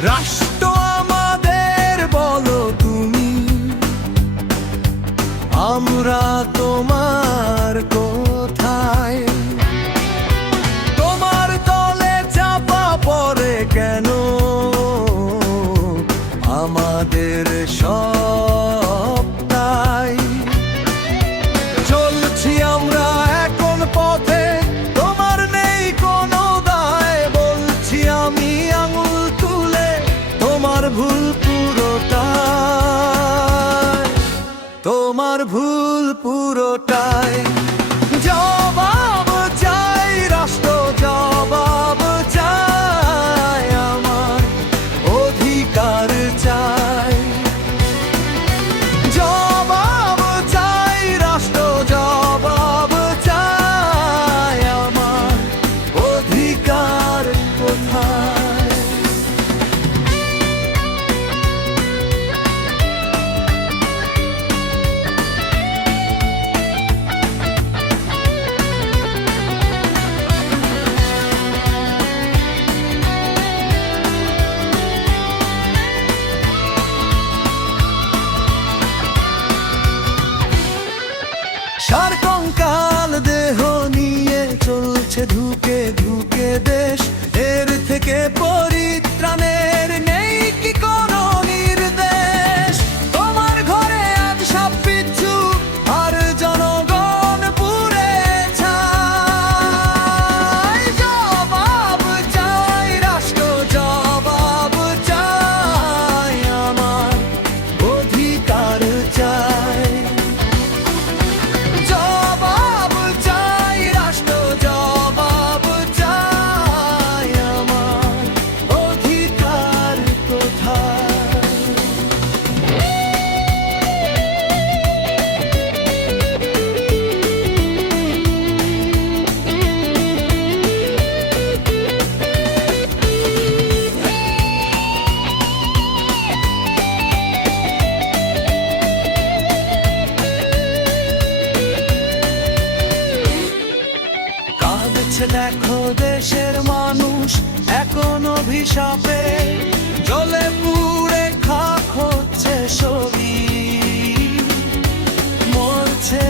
রাষ্ট্র আমাদের বলো তুমি, আমরা তোমার কোথায়? তোমার তলে চাপা পড়ে কেন আমাদের সবটাই? চলছি আমরা এখন পথে, তোমার নেই কোনো দায়। বলছি আমি আঙুল তুলে, তোমার ভুল পুরোটাই, তোমার ভুল পুরোটাই। জবাব চাই রাষ্ট্র, জবাব চাই, আমার অধিকার চাই। জবাব চাই রাষ্ট্র, জবাব চাই, আমার অধিকার কোথায়? সারকঙ্কাল দেহ নিয়ে চলছে ধুকে ধুকে দেশ, এর থেকে পরিত্রাণের নেই কি কোনো নির্দেশ? তোমার ঘরে আজ সব পিছু, আর জনগণ পুড়ে ছাই। জবাব চাই রাষ্ট্র, জবাব চাই, আমার অধিকার চাই। জবাব চাই রাষ্ট্র, জবাব চাই, আমার অধিকার কোথায়? কাঁদছে দেখো দেশের মানুষ এখন অভিশাপে, জ্বলে পুড়ে খাক হচ্ছে শরীর, মরছে